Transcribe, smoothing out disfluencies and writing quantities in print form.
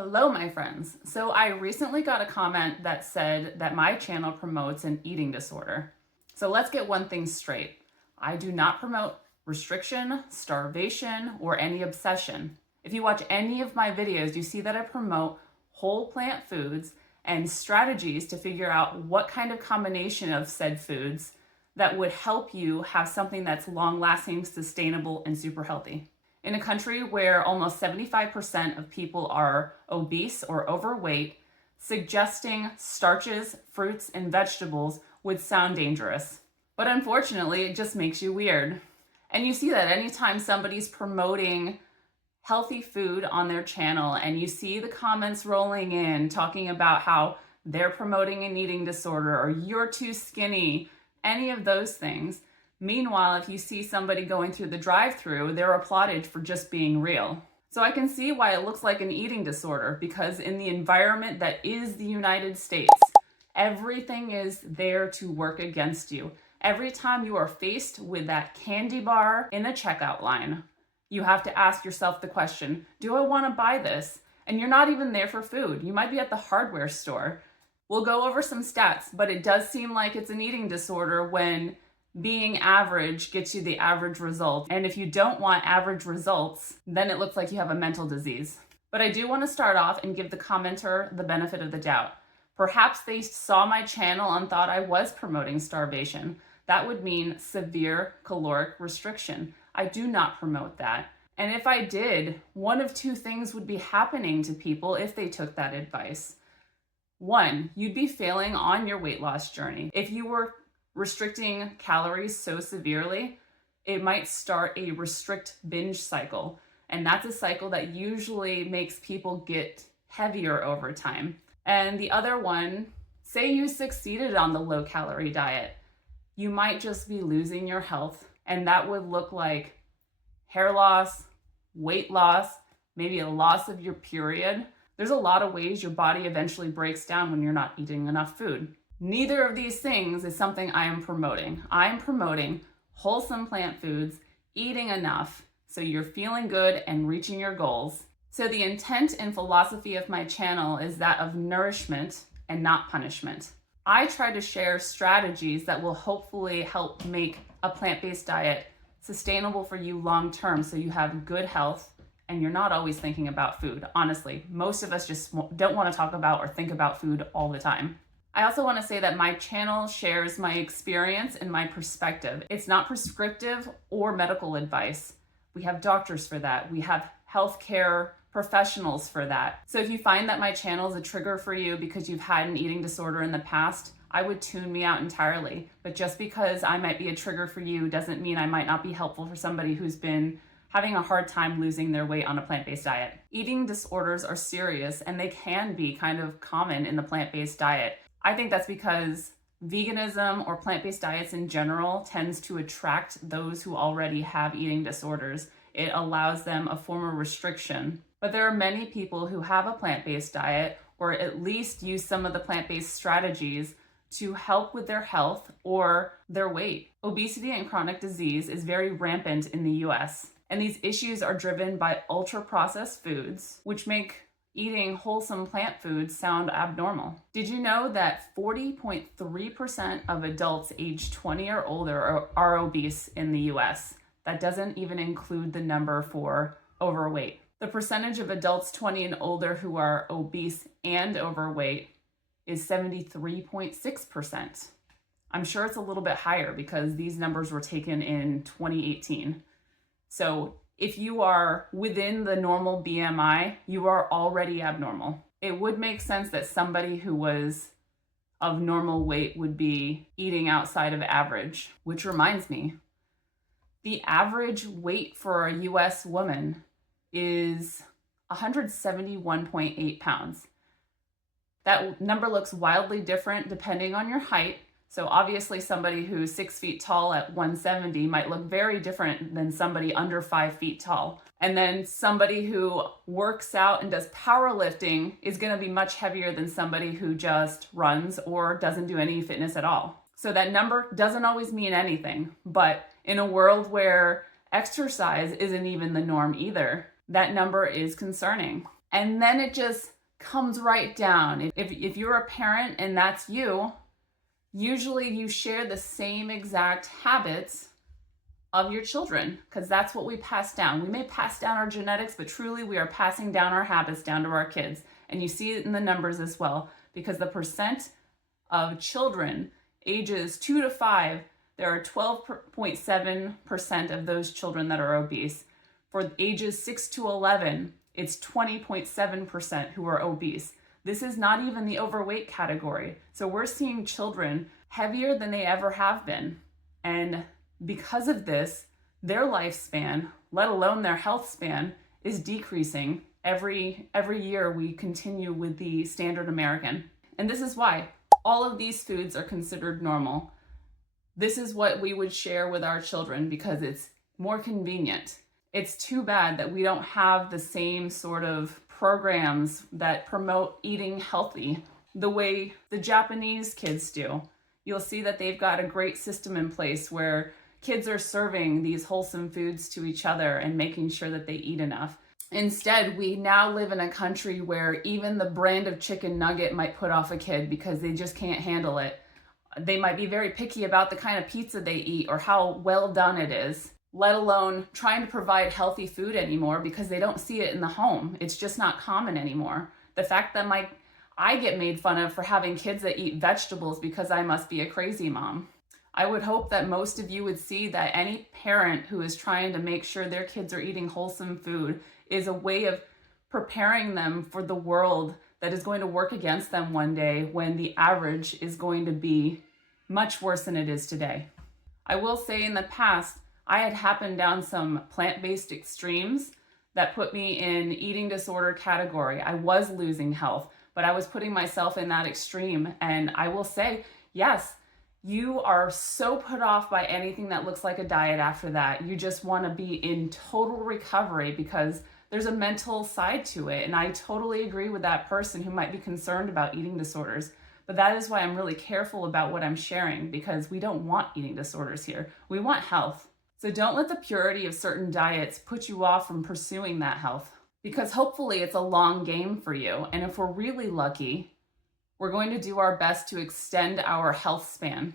Hello, my friends. So I recently got a comment that said that my channel promotes an eating disorder. So let's get one thing straight. I do not promote restriction, starvation, or any obsession. If you watch any of my videos, you see that I promote whole plant foods and strategies to figure out what kind of combination of said foods that would help you have something that's long-lasting, sustainable, and super healthy. In a country where almost 75% of people are obese or overweight, suggesting starches, fruits, and vegetables would sound dangerous. But unfortunately, it just makes you weird. And you see that anytime somebody's promoting healthy food on their channel and you see the comments rolling in talking about how they're promoting an eating disorder or you're too skinny, any of those things. Meanwhile, if you see somebody going through the drive-thru, they're applauded for just being real. So I can see why it looks like an eating disorder, because in the environment that is the United States, everything is there to work against you. Every time you are faced with that candy bar in a checkout line, you have to ask yourself the question, do I want to buy this? And you're not even there for food. You might be at the hardware store. We'll go over some stats, but it does seem like it's an eating disorder when being average gets you the average result. And if you don't want average results, then it looks like you have a mental disease. But I do want to start off and give the commenter the benefit of the doubt. Perhaps they saw my channel and thought I was promoting starvation. That would mean severe caloric restriction. I do not promote that. And if I did, one of two things would be happening to people if they took that advice. One, you'd be failing on your weight loss journey. If you were restricting calories so severely, it might start a restrict binge cycle. And that's a cycle that usually makes people get heavier over time. And the other one, say you succeeded on the low calorie diet, you might just be losing your health. And that would look like hair loss, weight loss, maybe a loss of your period. There's a lot of ways your body eventually breaks down when you're not eating enough food. Neither of these things is something I am promoting. I'm promoting wholesome plant foods, eating enough so you're feeling good and reaching your goals. So the intent and philosophy of my channel is that of nourishment and not punishment. I try to share strategies that will hopefully help make a plant-based diet sustainable for you long term so you have good health and you're not always thinking about food. Honestly, most of us just don't want to talk about or think about food all the time. I also want to say that my channel shares my experience and my perspective. It's not prescriptive or medical advice. We have doctors for that. We have healthcare professionals for that. So if you find that my channel is a trigger for you because you've had an eating disorder in the past, I would tune me out entirely. But just because I might be a trigger for you doesn't mean I might not be helpful for somebody who's been having a hard time losing their weight on a plant-based diet. Eating disorders are serious and they can be kind of common in the plant-based diet. I think that's because veganism or plant-based diets in general tends to attract those who already have eating disorders. It allows them a form of restriction. But there are many people who have a plant-based diet or at least use some of the plant-based strategies to help with their health or their weight. Obesity and chronic disease is very rampant in the US, and these issues are driven by ultra-processed foods, which make eating wholesome plant foods sound abnormal. Did you know that 40.3% of adults aged 20 or older are obese in the US? That doesn't even include the number for overweight. The percentage of adults 20 and older who are obese and overweight is 73.6%. I'm sure it's a little bit higher because these numbers were taken in 2018. So if you are within the normal BMI, you are already abnormal. It would make sense that somebody who was of normal weight would be eating outside of average, which reminds me, the average weight for a US woman is 171.8 pounds. That number looks wildly different depending on your height. So obviously somebody who's 6 feet tall at 170 might look very different than somebody under 5 feet tall. And then somebody who works out and does powerlifting is going to be much heavier than somebody who just runs or doesn't do any fitness at all. So that number doesn't always mean anything, but in a world where exercise isn't even the norm either, that number is concerning. And then it just comes right down. If you're a parent and that's you, usually you share the same exact habits of your children, because that's what we pass down. We may pass down our genetics, but truly we are passing down our habits down to our kids. And you see it in the numbers as well, because the percent of children ages 2 to 5, there are 12.7% of those children that are obese. For ages 6 to 11, it's 20.7% who are obese. This is not even the overweight category. So we're seeing children heavier than they ever have been. And because of this, their lifespan, let alone their health span, is decreasing every year we continue with the standard American. And this is why all of these foods are considered normal. This is what we would share with our children because it's more convenient. It's too bad that we don't have the same sort of programs that promote eating healthy the way the Japanese kids do. You'll see that they've got a great system in place where kids are serving these wholesome foods to each other and making sure that they eat enough. Instead, we now live in a country where even the brand of chicken nugget might put off a kid because they just can't handle it. They might be very picky about the kind of pizza they eat or how well done it is, let alone trying to provide healthy food anymore because they don't see it in the home. It's just not common anymore. The fact that I get made fun of for having kids that eat vegetables because I must be a crazy mom. I would hope that most of you would see that any parent who is trying to make sure their kids are eating wholesome food is a way of preparing them for the world that is going to work against them one day when the average is going to be much worse than it is today. I will say in the past, I had happened down some plant-based extremes that put me in eating disorder category. I was losing health, but I was putting myself in that extreme. And I will say, yes, you are so put off by anything that looks like a diet after that. You just want to be in total recovery because there's a mental side to it. And I totally agree with that person who might be concerned about eating disorders. But that is why I'm really careful about what I'm sharing, because we don't want eating disorders here. We want health. So don't let the purity of certain diets put you off from pursuing that health, because hopefully it's a long game for you. And if we're really lucky, we're going to do our best to extend our health span.